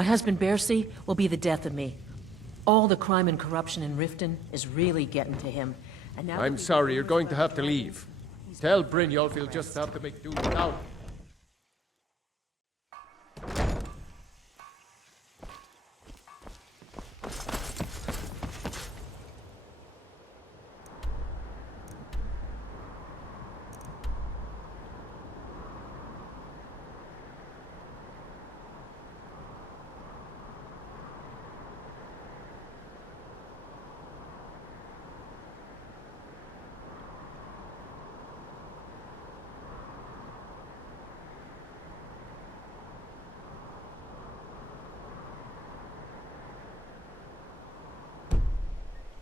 My husband Bercy will be the death of me. All the crime and corruption in Riften is really getting to him. And now I'm sorry, you're going to have to leave. Tell Brynjolf he'll just have to make do without.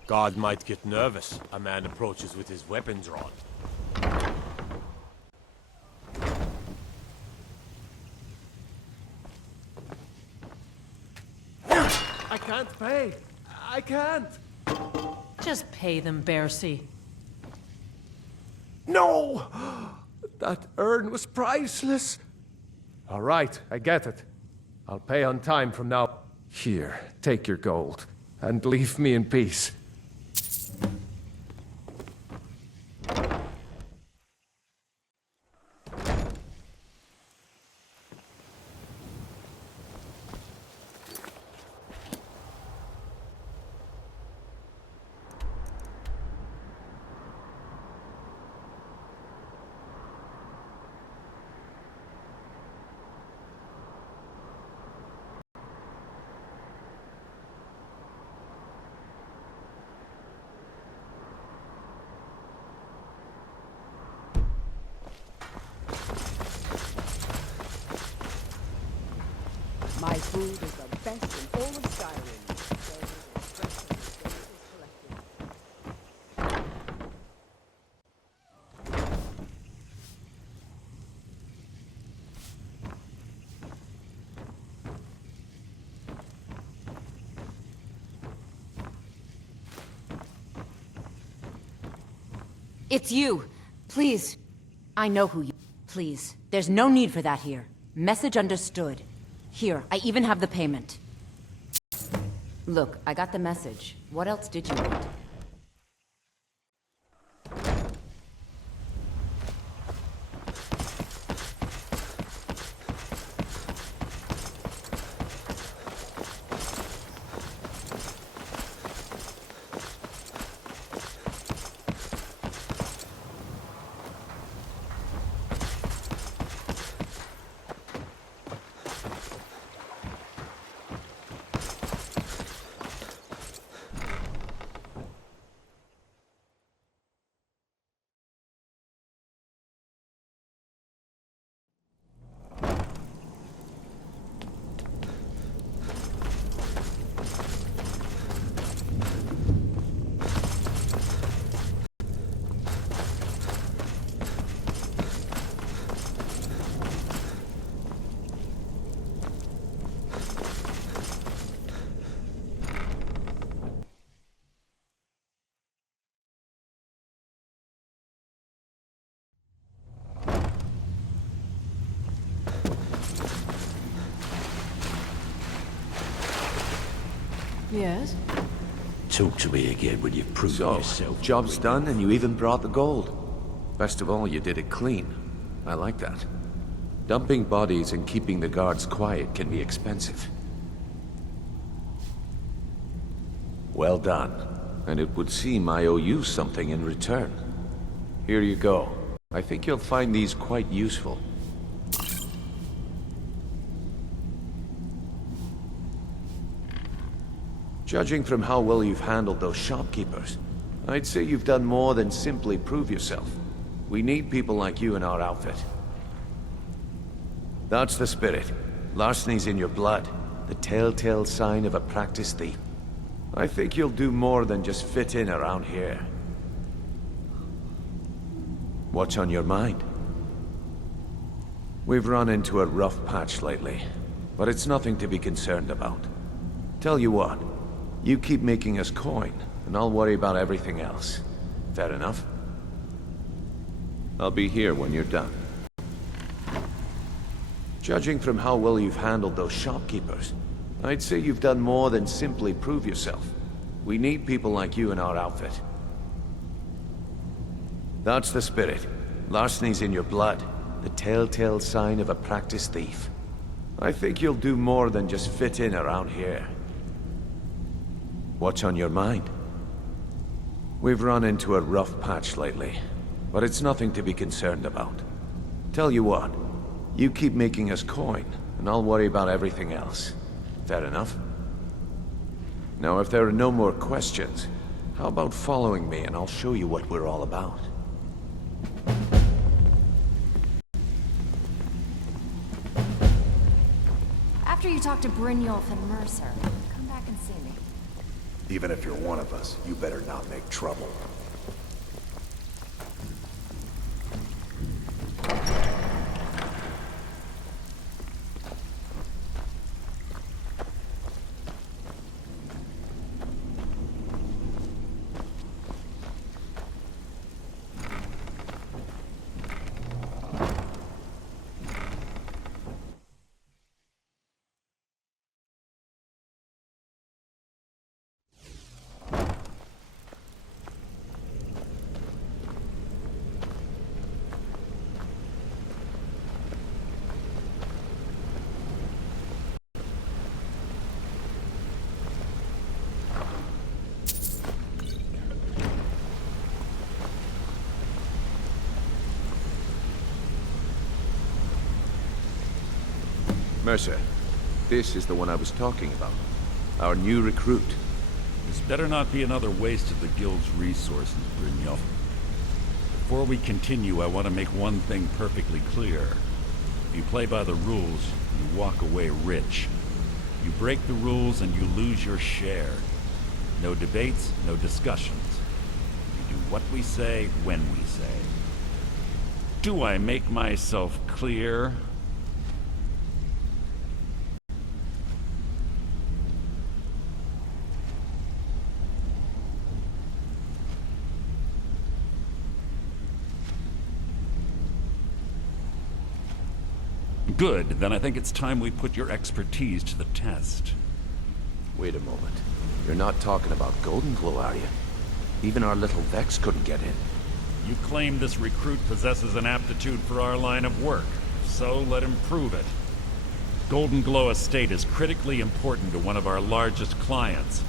God might get nervous. A man approaches with his weapon drawn. I can't pay. I can't. Just pay them, Bercy. No! That urn was priceless. All right, I get it. I'll pay on time from now. Here, take your gold, and leave me in peace. My food is the best in all of Skyrim. So it is fresh and so it is selected. It's you. Please. I know who you... Please. There's no need for that here. Message understood. Here, I even have the payment. Look, I got the message. What else did you want? Yes? Talk to me again when you've proven So, yourself. job's done and you even brought the gold. Best of all, you did it clean. I like that. Dumping bodies and keeping the guards quiet can be expensive. Well done. And it would seem I owe you something in return. Here you go. I think you'll find these quite useful. Judging from how well you've handled those shopkeepers, I'd say you've done more than simply prove yourself. We need people like you in our outfit. That's the spirit. Larceny's in your blood, the telltale sign of a practiced thief. I think you'll do more than just fit in around here. What's on your mind? We've run into a rough patch lately, but it's nothing to be concerned about. Tell you what, you keep making us coin, and I'll worry about everything else. Fair enough? I'll be here when you're done. Judging from how well you've handled those shopkeepers, I'd say you've done more than simply prove yourself. We need people like you in our outfit. That's the spirit. Larceny's in your blood. The telltale sign of a practiced thief. I think you'll do more than just fit in around here. What's on your mind? We've run into a rough patch lately, but it's nothing to be concerned about. Tell you what, you keep making us coin, and I'll worry about everything else. Fair enough? Now, if there are no more questions, how about following me and I'll show you what we're all about? After you talk to Brynjolf and Mercer, come back and see me. Even if you're one of us, you better not make trouble. Mercer, this is the one I was talking about. Our new recruit. This better not be another waste of the Guild's resources, Brynjolf. Before we continue, I want to make one thing perfectly clear. If you play by the rules, you walk away rich. You break the rules and you lose your share. No debates, no discussions. You do what we say, when we say. Do I make myself clear? Good, then I think it's time we put your expertise to the test. Wait a moment. You're not talking about Golden Glow, are you? Even our little Vex couldn't get in. You claim this recruit possesses an aptitude for our line of work, so let him prove it. Golden Glow Estate is critically important to one of our largest clients.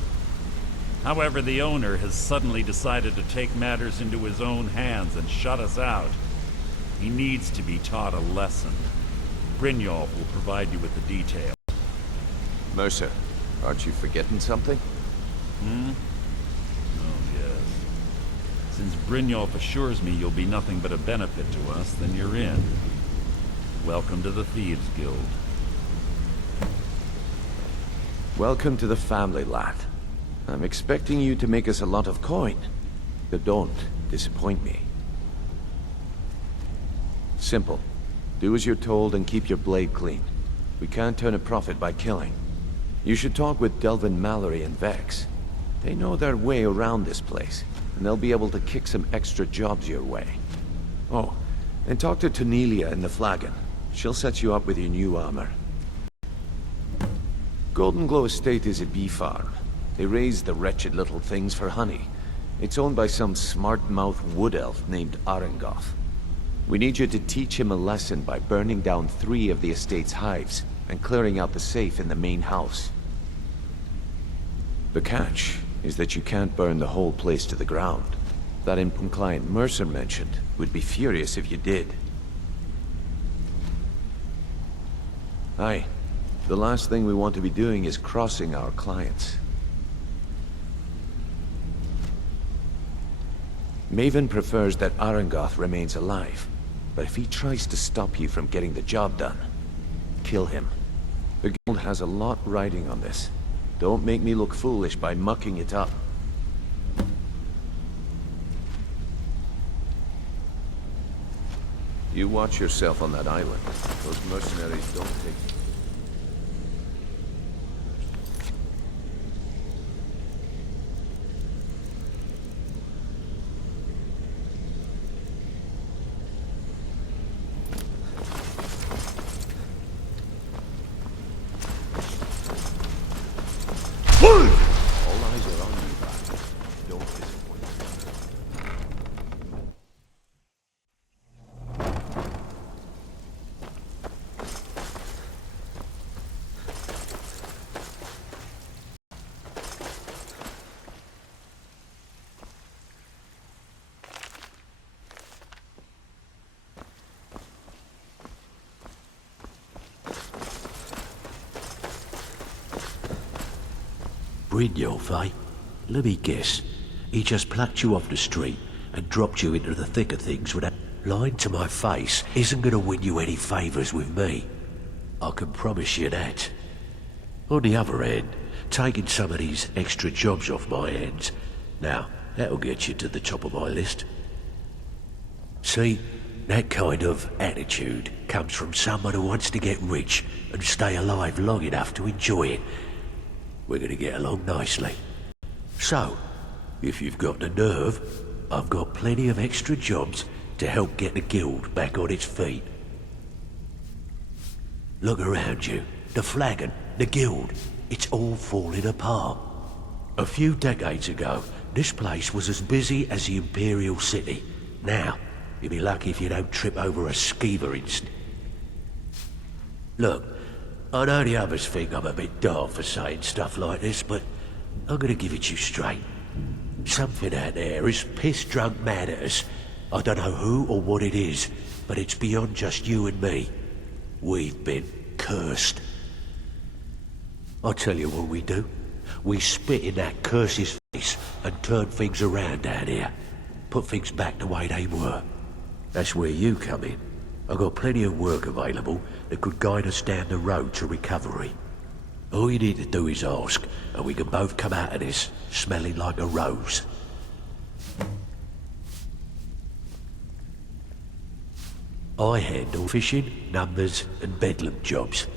However, the owner has suddenly decided to take matters into his own hands and shut us out. He needs to be taught a lesson. Brynjolf will provide you with the details. Mercer, aren't you forgetting something? Oh, yes. Since Brynjolf assures me you'll be nothing but a benefit to us, then you're in. Welcome to the Thieves Guild. Welcome to the family, lad. I'm expecting you to make us a lot of coin. But don't disappoint me. Simple. Do as you're told and keep your blade clean. We can't turn a profit by killing. You should talk with Delvin Mallory and Vex. They know their way around this place, and they'll be able to kick some extra jobs your way. Oh, and talk to Tonelia in the Flagon. She'll set you up with your new armor. Golden Glow Estate is a bee farm. They raise the wretched little things for honey. It's owned by some smart-mouthed wood elf named Arengoth. We need you to teach him a lesson by burning down 3 of the estate's hives and clearing out the safe in the main house. The catch is that you can't burn the whole place to the ground. That imp client Mercer mentioned would be furious if you did. Aye. The last thing we want to be doing is crossing our clients. Maven prefers that Arengoth remains alive. But if he tries to stop you from getting the job done, kill him. The guild has a lot riding on this. Don't make me look foolish by mucking it up. You watch yourself on that island. Those mercenaries don't take... Brynjolf, eh? Let me guess. He just plucked you off the street and dropped you into the thick of things with that lying to my face isn't gonna win you any favours with me. I can promise you that. On the other hand, taking some of these extra jobs off my hands, now, that'll get you to the top of my list. See, that kind of attitude comes from someone who wants to get rich and stay alive long enough to enjoy it. We're gonna get along nicely. So, if you've got the nerve, I've got plenty of extra jobs to help get the guild back on its feet. Look around you. The flagon, the guild, it's all falling apart. A few decades ago, this place was as busy as the Imperial City. Now, you'll be lucky if you don't trip over a skeever instant. Look, I know the others think I'm a bit daft for saying stuff like this, but I'm gonna give it you straight. Something out there is piss-drunk mad at us. I don't know who or what it is, but it's beyond just you and me. We've been cursed. I'll tell you what we do. We spit in that curse's face and turn things around down here. Put things back the way they were. That's where you come in. I've got plenty of work available that could guide us down the road to recovery. All you need to do is ask, and we can both come out of this smelling like a rose. I handle fishing, numbers, and bedlam jobs.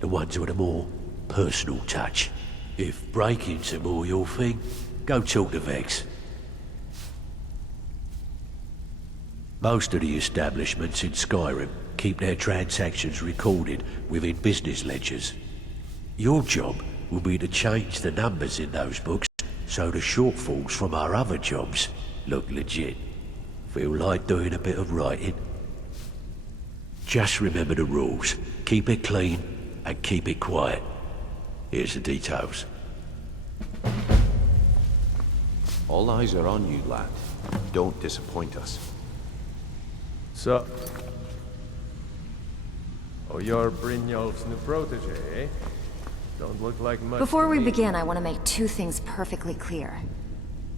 The ones with a more personal touch. If breaking's a more your thing, go talk to Vex. Most of the establishments in Skyrim keep their transactions recorded within business ledgers. Your job will be to change the numbers in those books so the shortfalls from our other jobs look legit. Feel like doing a bit of writing? Just remember the rules. Keep it clean and keep it quiet. Here's the details. All eyes are on you, lad. Don't disappoint us. So... Oh, you're Brynjolf's new protege, eh? Don't look like much Before to we me. begin, I want to make two things perfectly clear.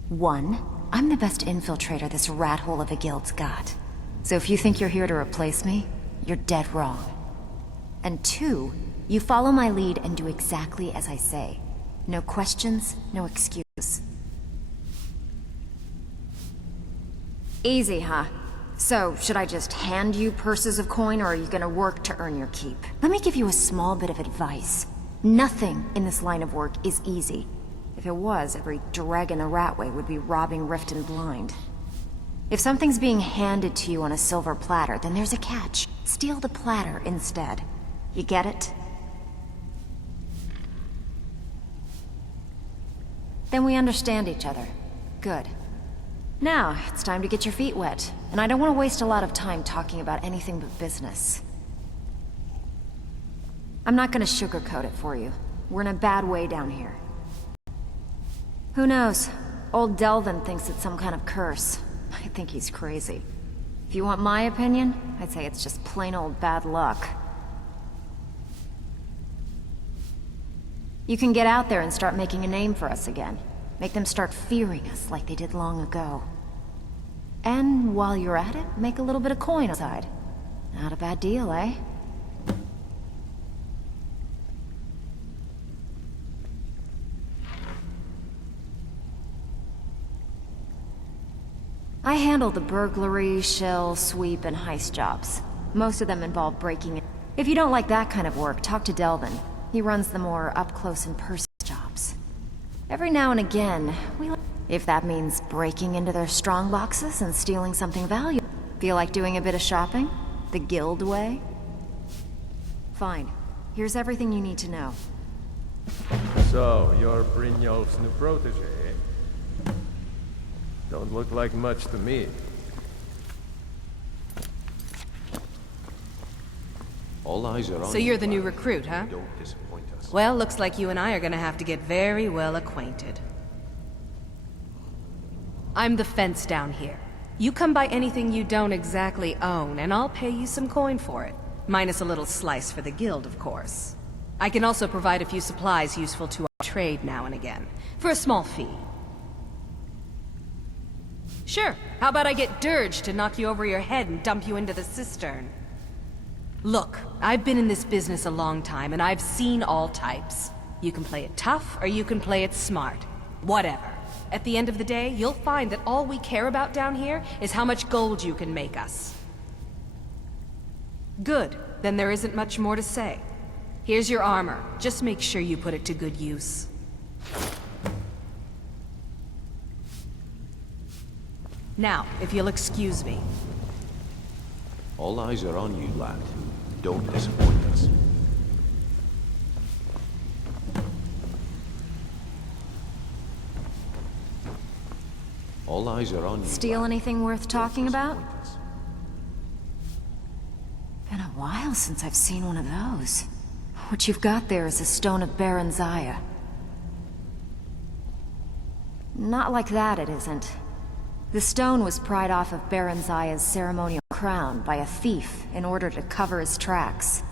One, I'm the best infiltrator this rat hole of a guild's got. So if you think you're here to replace me, you're dead wrong. And two, you follow my lead and do exactly as I say. No questions, no excuse. Easy, huh? So, should I just hand you purses of coin, or are you gonna work to earn your keep? Let me give you a small bit of advice. Nothing in this line of work is easy. If it was, every dreg in the Ratway would be robbing Riften blind. If something's being handed to you on a silver platter, then there's a catch. Steal the platter instead. You get it? Then we understand each other. Good. Now, it's time to get your feet wet. And I don't want to waste a lot of time talking about anything but business. I'm not gonna sugarcoat it for you. We're in a bad way down here. Who knows? Old Delvin thinks it's some kind of curse. I think he's crazy. If you want my opinion, I'd say it's just plain old bad luck. You can get out there and start making a name for us again. Make them start fearing us like they did long ago. And while you're at it, make a little bit of coin aside. Not a bad deal, eh? I handle the burglary, shell, sweep, and heist jobs. Most of them involve breaking in. If you don't like that kind of work, talk to Delvin. He runs the more up-close-and-personal jobs. Every now and again, if that means breaking into their strong boxes and stealing something valuable. Feel like doing a bit of shopping? The guild way? Fine. Here's everything you need to know. So, you're Brynjolf's new protege, eh? Don't look like much to me. All eyes are on So you, you're the new lad. recruit, huh? Don't disappoint us. Well, looks like you and I are gonna have to get very well acquainted. I'm the fence down here. You come by anything you don't exactly own, and I'll pay you some coin for it. Minus a little slice for the guild, of course. I can also provide a few supplies useful to our trade now and again, for a small fee. Sure, how about I get Dirge to knock you over your head and dump you into the cistern? Look, I've been in this business a long time, and I've seen all types. You can play it tough, or you can play it smart. Whatever. At the end of the day, you'll find that all we care about down here is how much gold you can make us. Good. Then there isn't much more to say. Here's your armor. Just make sure you put it to good use. Now, if you'll excuse me. All eyes are on you, lad. Don't disappoint us. All eyes are on you. Steal anything worth talking about? Been a while since I've seen one of those. What you've got there is a stone of Baron Zaya. Not like that, it isn't. The stone was pried off of Baron Zaya's ceremonial crown by a thief in order to cover his tracks.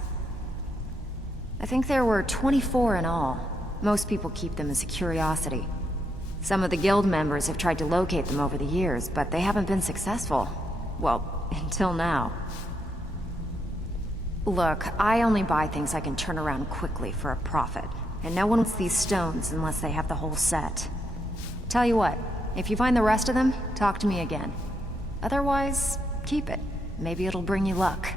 I think there were 24 in all. Most people keep them as a curiosity. Some of the guild members have tried to locate them over the years, but they haven't been successful. Well, until now. Look, I only buy things I can turn around quickly for a profit, and no one wants these stones unless they have the whole set. Tell you what, if you find the rest of them, talk to me again. Otherwise, keep it. Maybe it'll bring you luck.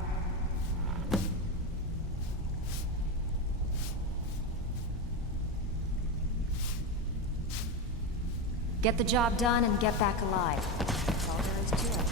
Get the job done and get back alive. That's all there is to it.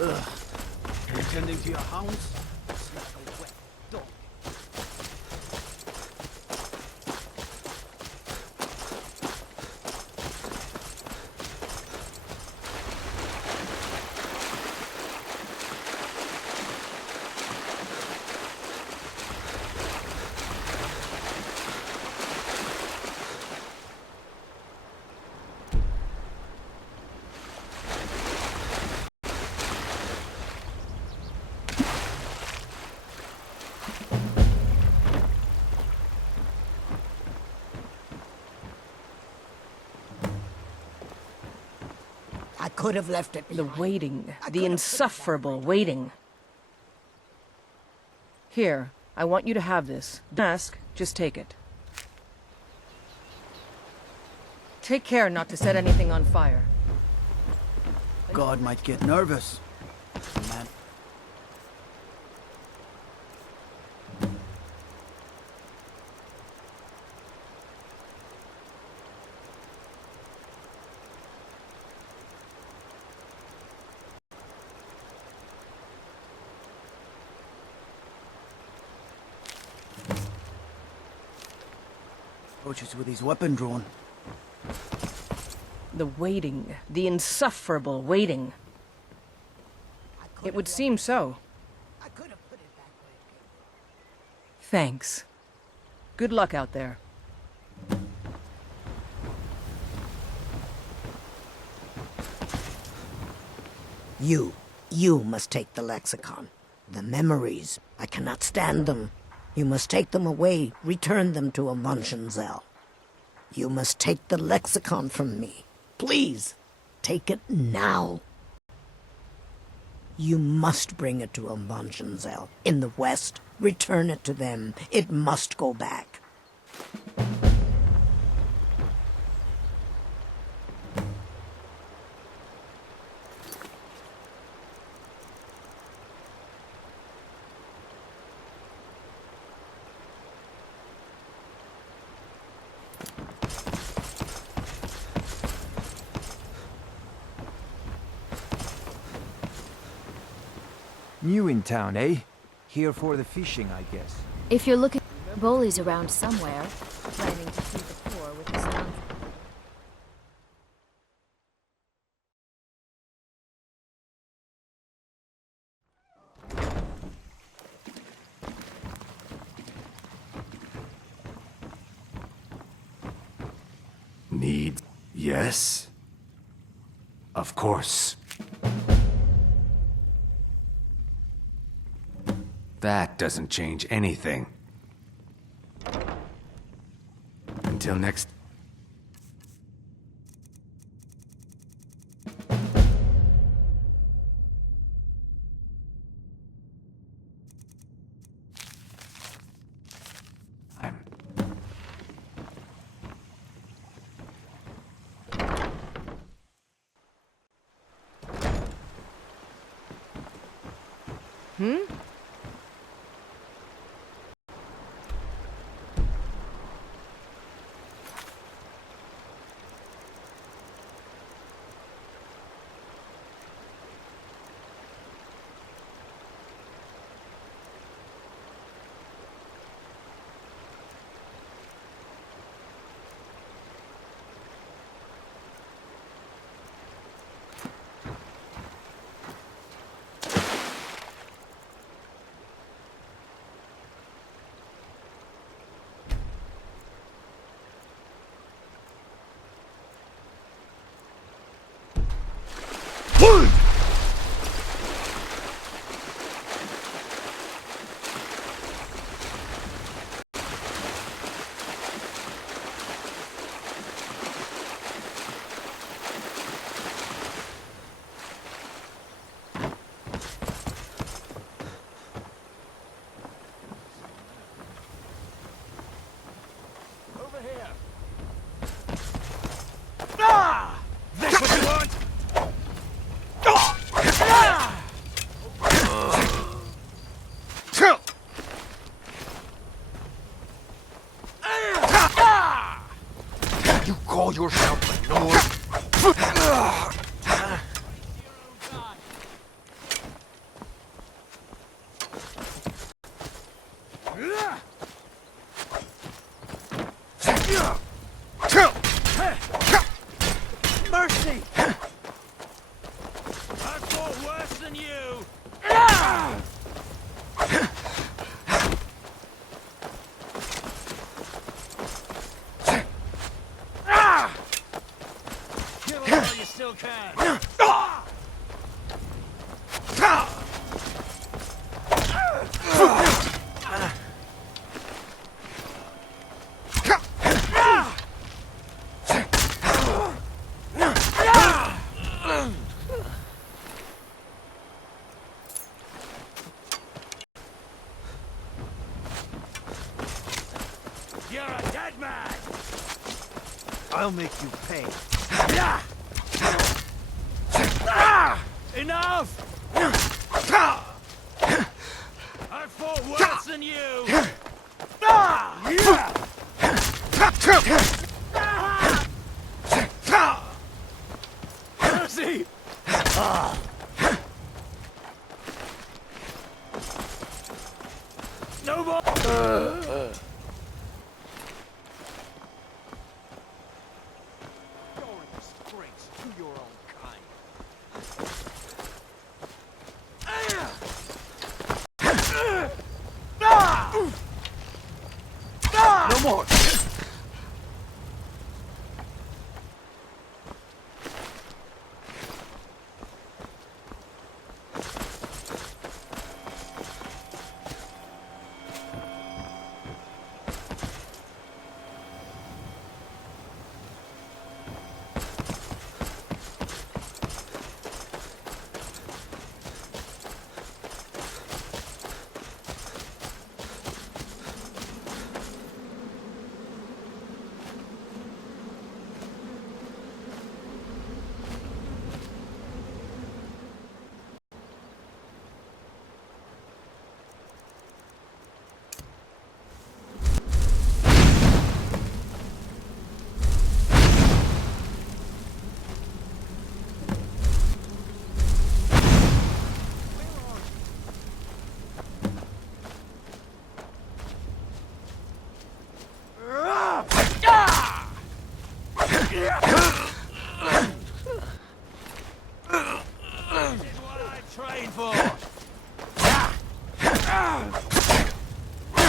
Ugh. Attending to your hounds? It's like a wet dog. I could have left it The behind. waiting. The insufferable waiting. Here, I want you to have this. Don't ask, just take it. Take care not to set anything on fire. God might get nervous. Man. Approaches with his weapon drawn. The waiting. The insufferable waiting. It would seem so. I could have put it back where it came. Thanks. Good luck out there. You must take the lexicon. The memories, I cannot stand them. You must take them away, return them to Amunshenzell. You must take the lexicon from me. Please, take it now. You must bring it to Amunshenzell. In the west, return it to them. It must go back. New in town, eh? Here for the fishing, I guess. If you're looking... Bully's around somewhere, planning to feed the poor with his nonsense. Need? Yes? Of course. That doesn't change anything. Until next... time. You call yourself a Lord? Mercy! I fought worse than you! Kill him while you still can! You're a dead man! I'll make you pay. Enough! I fought worse than you! Mercy! No more! Come on!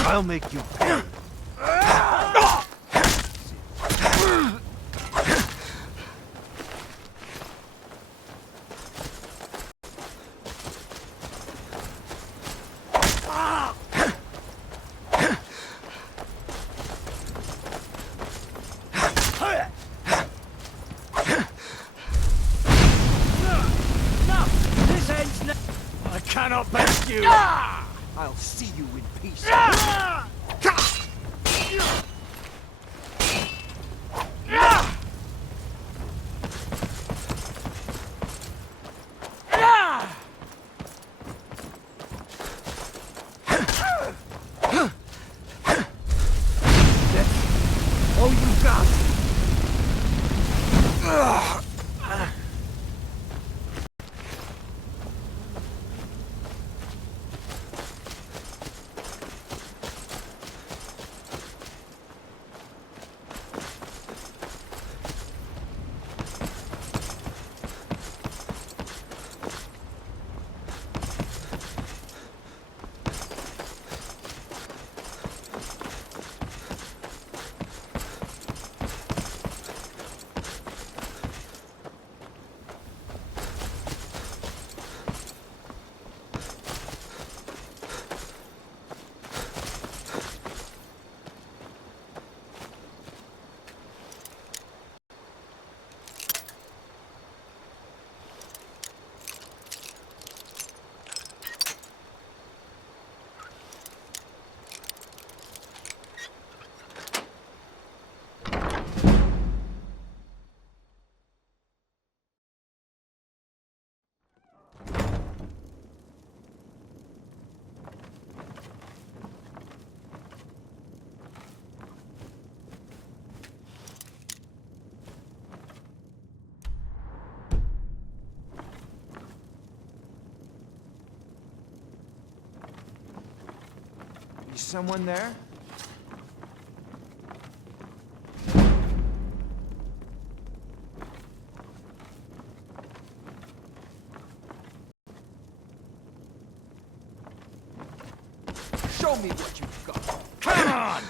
I'll make you pay. I cannot best you! I'll see you in peace. Oh, you got it! Is someone there? Show me what you've got. Come on!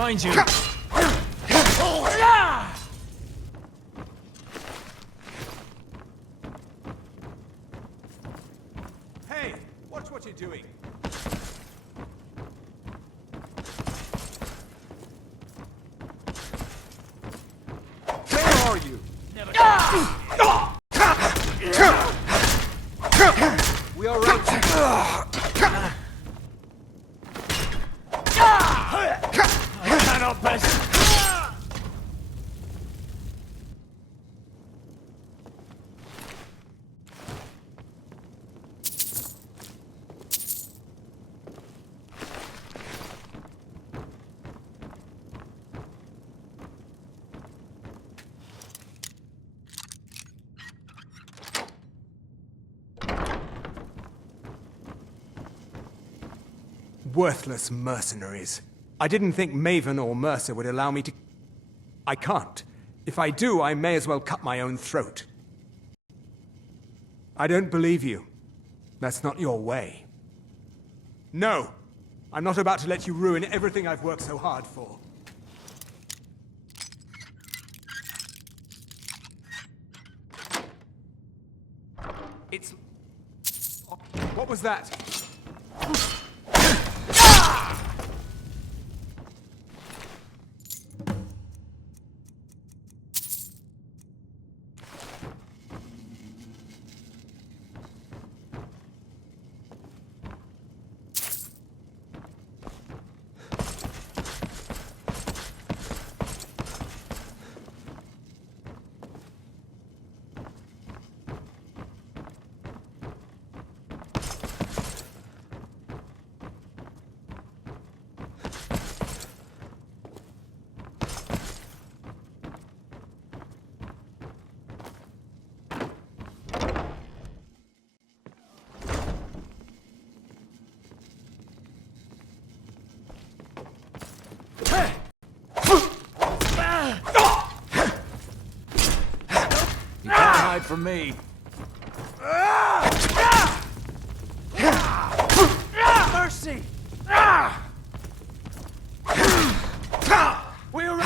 find you. Hey, watch what you're doing. Where are you? We all right? I cannot pass. Worthless mercenaries. I didn't think Maven or Mercer would allow me to... I can't. If I do, I may as well cut my own throat. I don't believe you. That's not your way. No! I'm not about to let you ruin everything I've worked so hard for. It's... What was that? Hide from me. Mercy! We're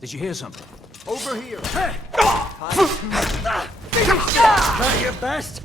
Did you hear something? Over here! Not your best.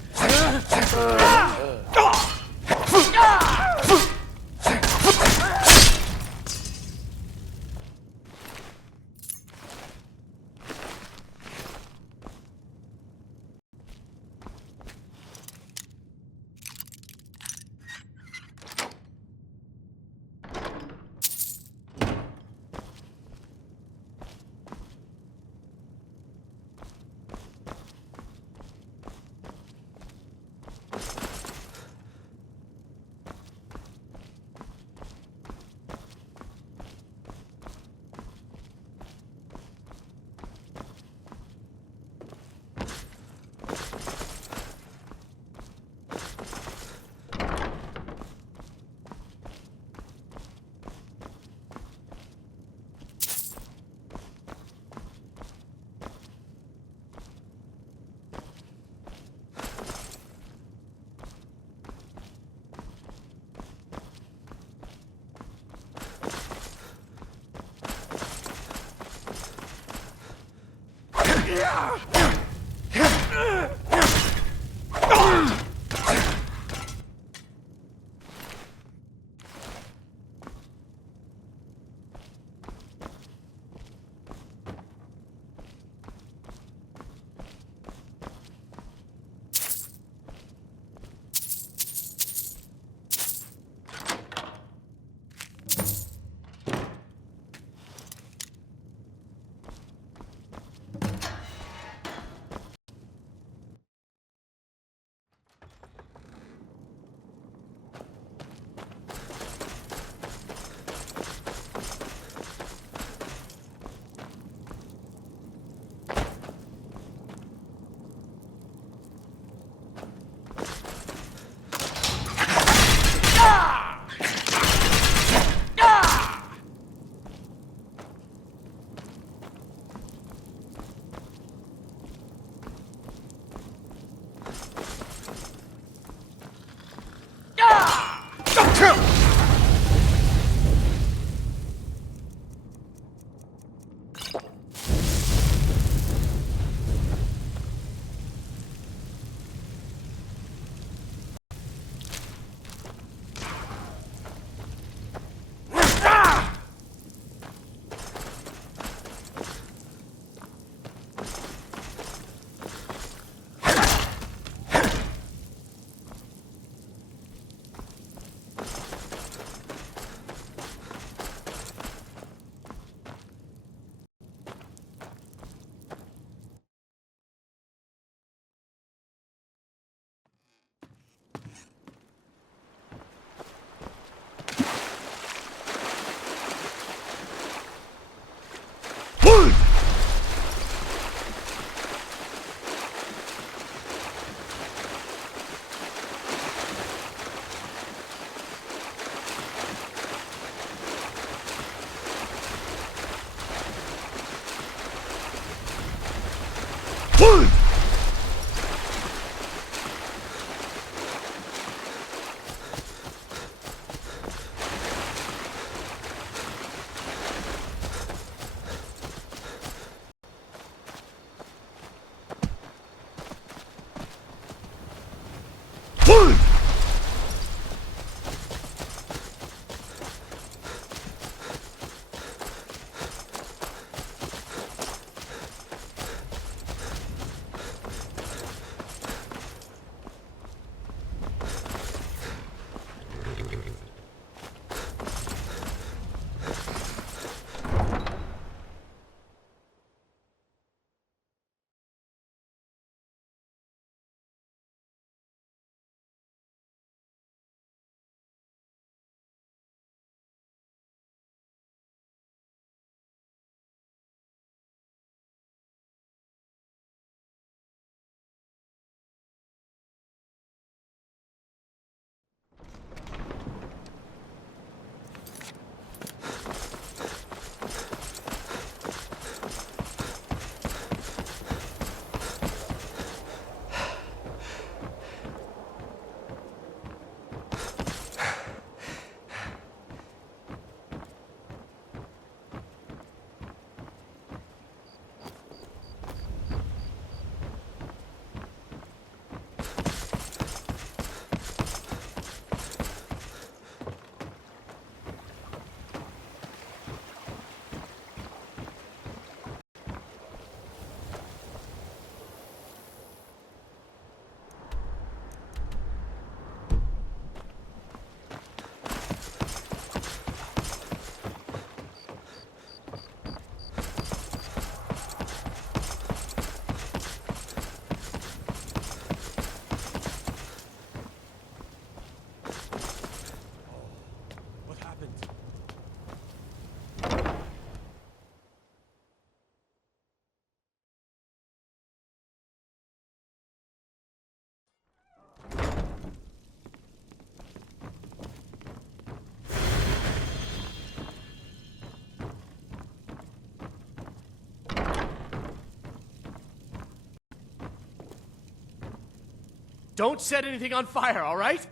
Don't set anything on fire, all right?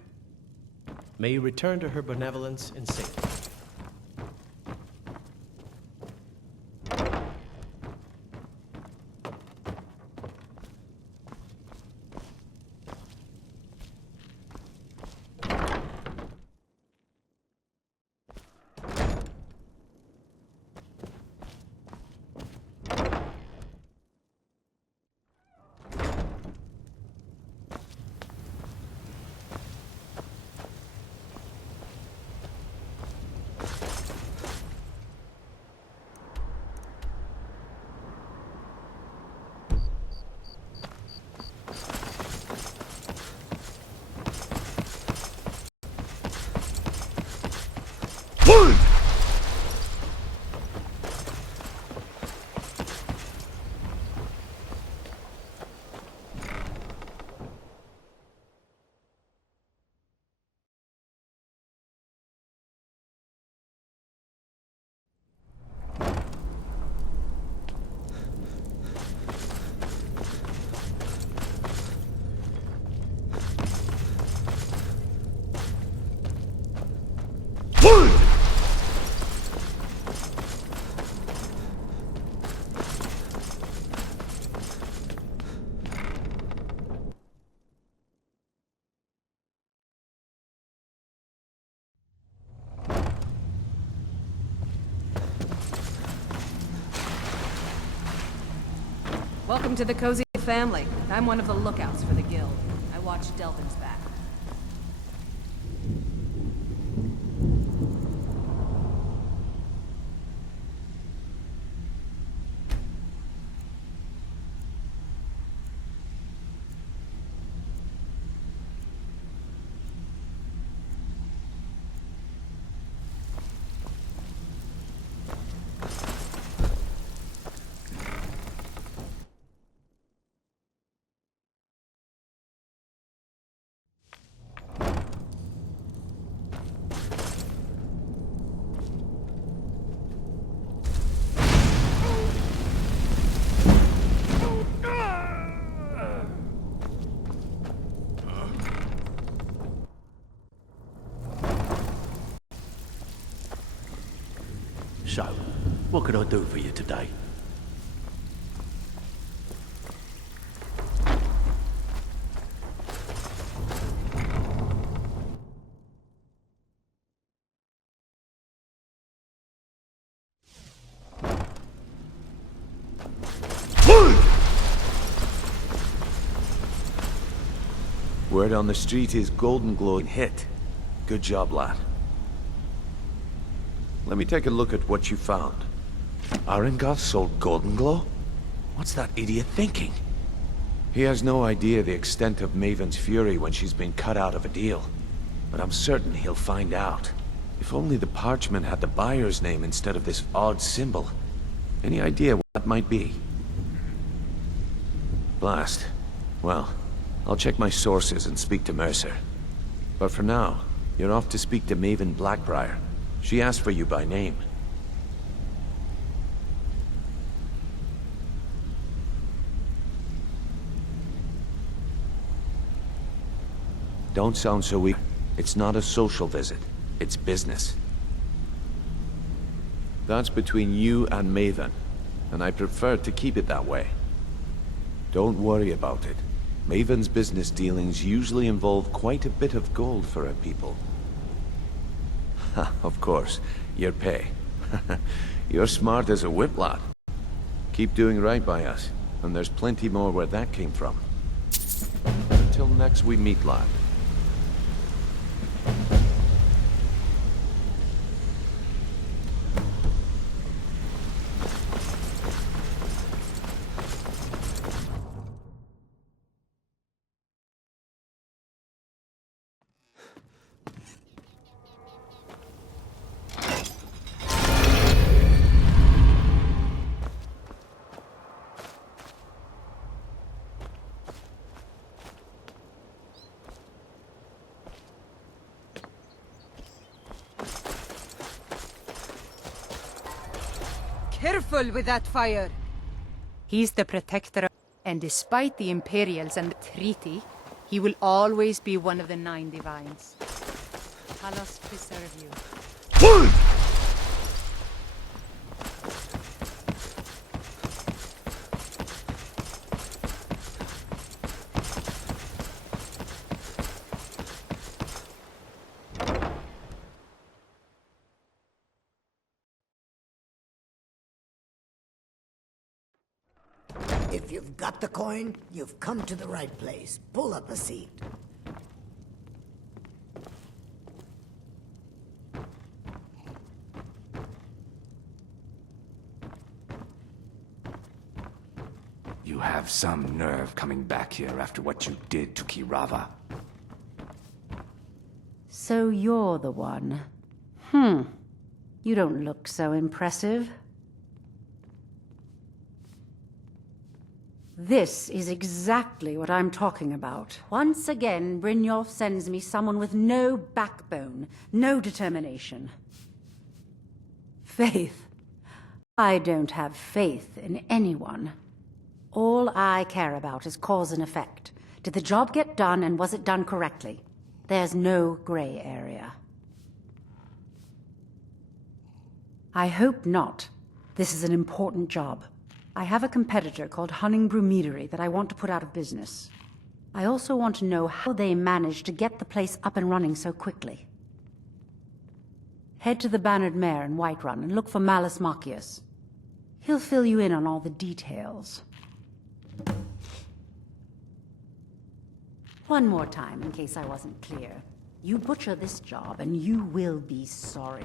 May you return to her benevolence in safety. Welcome to the cozy family. I'm one of the lookouts for the guild. I watch Delvin's back. What can I do for you today? Word on the street is Golden Glow hit. Good job, lad. Let me take a look at what you found. Arengoth sold Golden Glow? What's that idiot thinking? He has no idea the extent of Maven's fury when she's been cut out of a deal. But I'm certain he'll find out. If only the parchment had the buyer's name instead of this odd symbol. Any idea what that might be? Blast. Well, I'll check my sources and speak to Mercer. But for now, you're off to speak to Maven Blackbriar. She asked for you by name. Don't sound so weak. It's not a social visit. It's business. That's between you and Maven, and I prefer to keep it that way. Don't worry about it. Maven's business dealings usually involve quite a bit of gold for her people. Ha, of course. Your pay. You're smart as a whip, lad. Keep doing right by us, and there's plenty more where that came from. Until next we meet, lad. Careful with that fire! He's the protector, and despite the Imperials and the treaty, he will always be one of the 9 divines. Talos preserve you. If you've got the coin, you've come to the right place. Pull up a seat. You have some nerve coming back here after what you did to Kirava. So you're the one. You don't look so impressive. This is exactly what I'm talking about. Once again, Brynjolf sends me someone with no backbone, no determination. Faith. I don't have faith in anyone. All I care about is cause and effect. Did the job get done, and was it done correctly? There's no gray area. I hope not. This is an important job. I have a competitor called Hunningbrew Meadery that I want to put out of business. I also want to know how they managed to get the place up and running so quickly. Head to the Bannered Mare in Whiterun and look for Malus Machius. He'll fill you in on all the details. One more time, in case I wasn't clear. You butcher this job, and you will be sorry.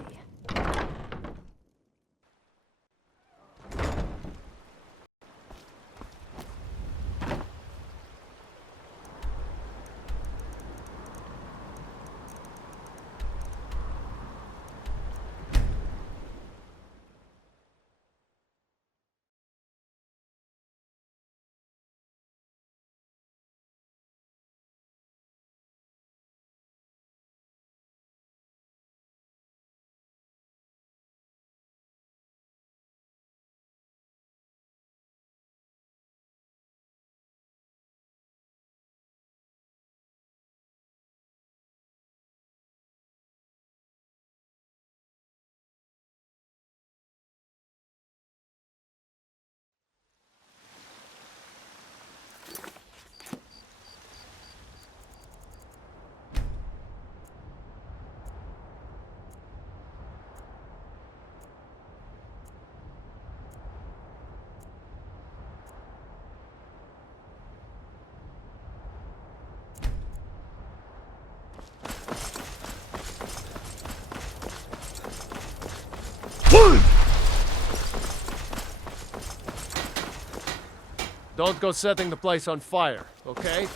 Don't go setting the place on fire, okay?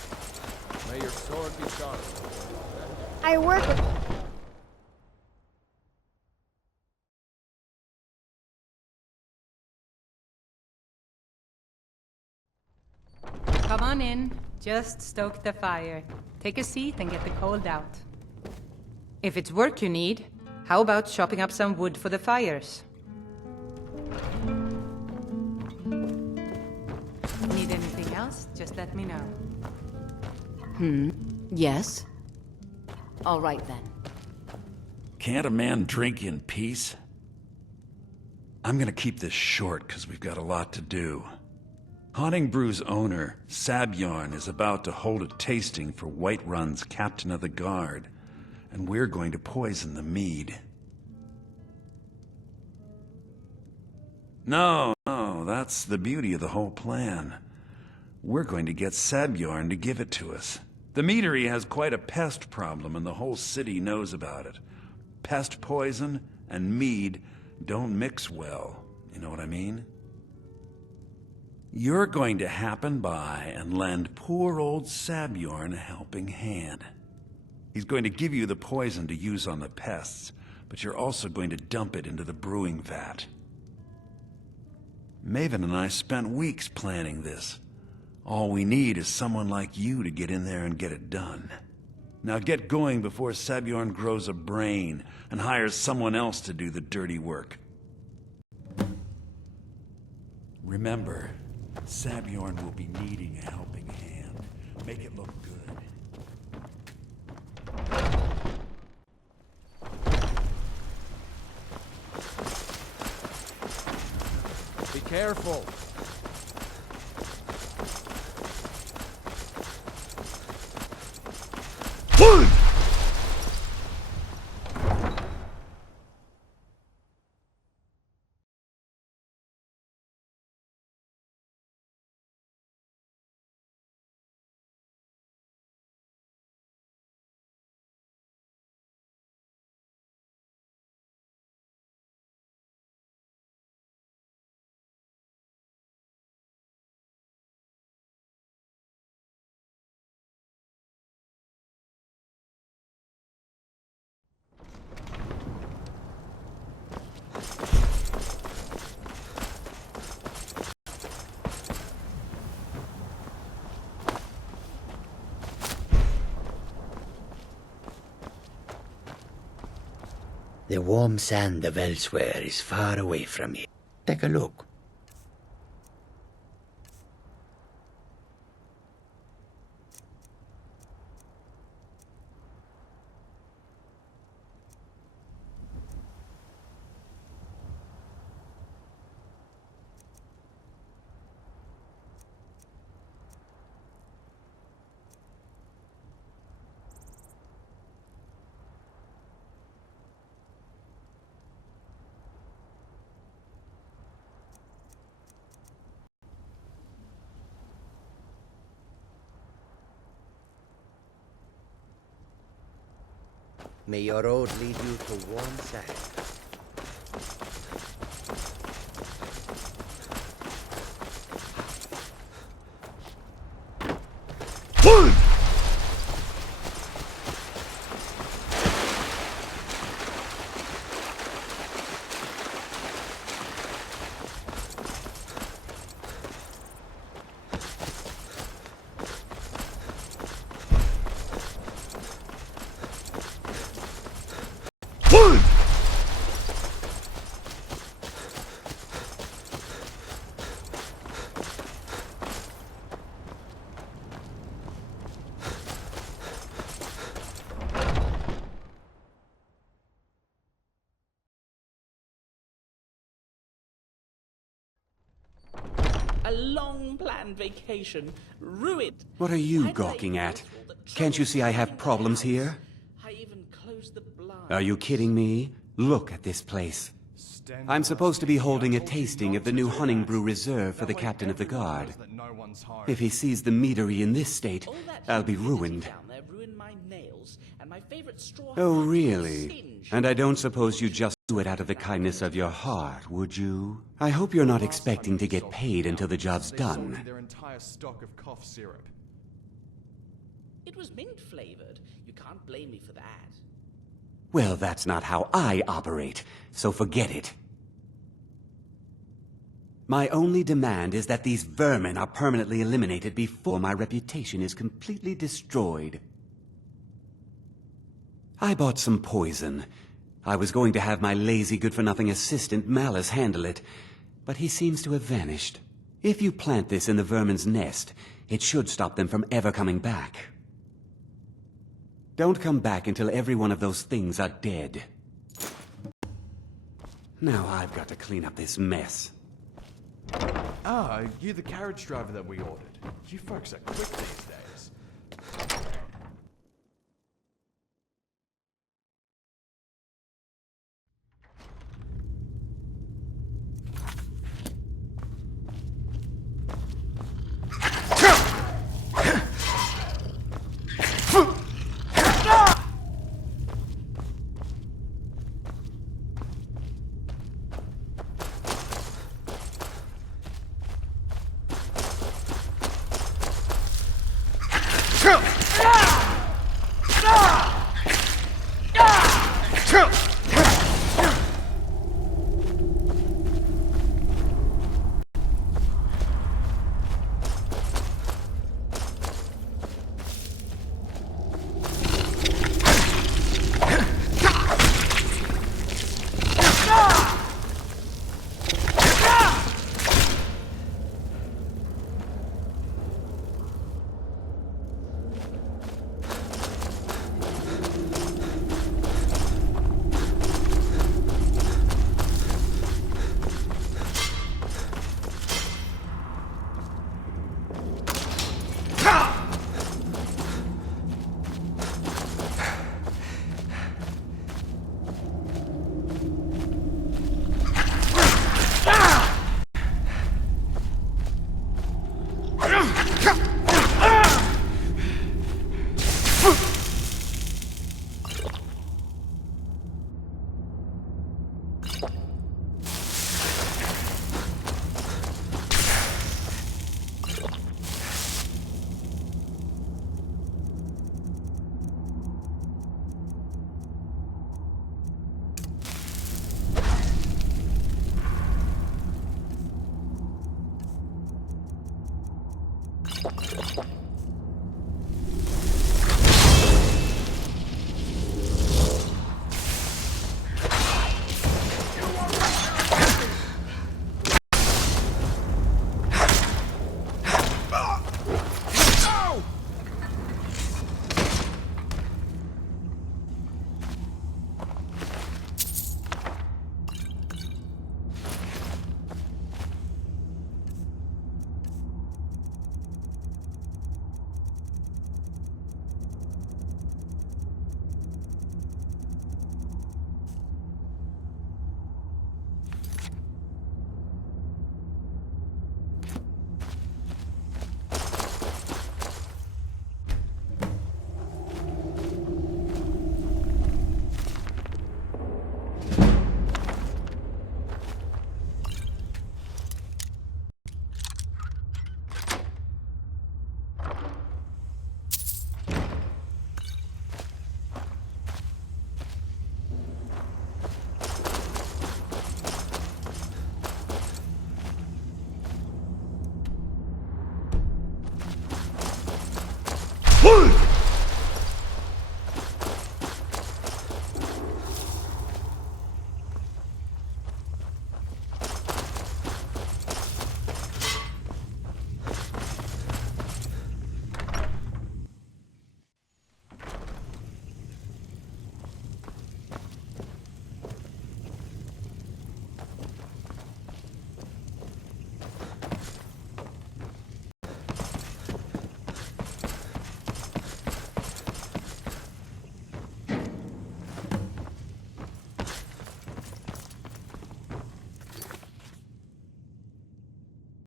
May your sword be sharp. I work with... Come on in. Just stoke the fire. Take a seat and get the cold out. If it's work you need, how about chopping up some wood for the fires? Need anything else? Just let me know. Yes? All right then. Can't a man drink in peace? I'm gonna keep this short, because we've got a lot to do. Haunting Brew's owner, Sabjorn, is about to hold a tasting for Whiterun's Captain of the Guard, and we're going to poison the mead. No, that's the beauty of the whole plan. We're going to get Sabjorn to give it to us. The meadery has quite a pest problem, and the whole city knows about it. Pest poison and mead don't mix well, you know what I mean? You're going to happen by and lend poor old Sabjorn a helping hand. He's going to give you the poison to use on the pests, but you're also going to dump it into the brewing vat. Maven and I spent weeks planning this. All we need is someone like you to get in there and get it done. Now get going before Sabjorn grows a brain and hires someone else to do the dirty work. Remember, Sabjorn will be needing a helping hand. Make it look good. Be careful. The warm sand of elsewhere is far away from here. Take a look. May your road lead you to warm sand. A long-planned vacation ruined. What are you gawking at? Can't you see I have problems here? I even closed the blinds. Are you kidding me? Look at this place. I'm supposed to be holding a tasting of the new Honningbrew Reserve for the Captain of the Guard. If he sees the meadery in this state, I'll be ruined. Oh, really? And I don't suppose you just do it out of the kindness of your heart, would you? I hope you're not expecting to get paid until the job's done. Their entire stock of cough syrup. It was mint flavored. You can't blame me for that. Well, that's not how I operate, so forget it. My only demand is that these vermin are permanently eliminated before my reputation is completely destroyed. I bought some poison. I was going to have my lazy, good-for-nothing assistant Malice handle it, but he seems to have vanished. If you plant this in the vermin's nest, it should stop them from ever coming back. Don't come back until every one of those things are dead. Now I've got to clean up this mess. Ah, you the carriage driver that we ordered. You folks are quick these days.